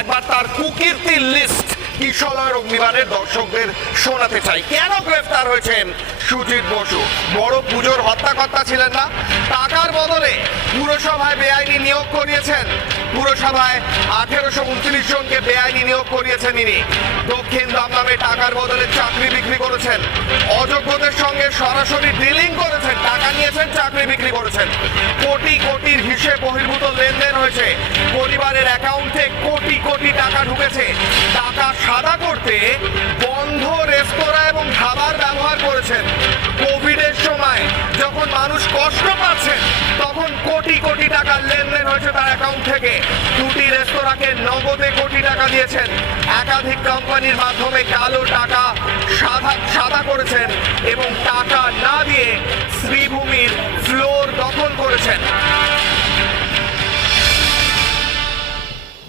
একবার তার কুকীর্তির লিস্ট কিশলয়ের অগ্নিবাণের দর্শকদের শোনাতে চাই। কেন গ্রেফতার হয়েছেন সুজিত বসু? বড় পুজোর হত্যাকর্তা ছিলেন না? টাকার বদলে পুরসভায় বেআইনি নিয়োগ করিয়েছেন। পুরসভায় 1829 জনকে বেআইনি নিয়োগ করিয়েছেন ইনি। দক্ষিণ দমদমে টাকার বদলে চাকরি বিক্রি করেছেন। অযোগ্যদের সঙ্গে সরাসরি ডিলিং করেছেন, টাকা নিয়েছেন, চাকরি বিক্রি করেছেন। কোটি কোটির হিসেব বহির্ভূত লেনদেন হয়েছে। পরিবারের অ্যাকাউন্টে কোটি কোটি টাকা ঢুকেছে। টাকা সাদা করতে বন্ধ রেস্তোরাঁ এবং খাবার ব্যবহার করেছেন। কোভিডের সময় যখন মানুষ কষ্ট পাচ্ছেন তখন কোটি কোটি টাকার লেনদেন হয়েছে তার অ্যাকাউন্ট থেকে। দুটি রেস্তোরাঁকে নগদে কোটি টাকা দিয়েছেন। একাধিক কোম্পানির মাধ্যমে কালো টাকা সাদা করেছেন এবং টাকা না দিয়ে শ্রীভূমির ফ্লোর দখল করেছেন।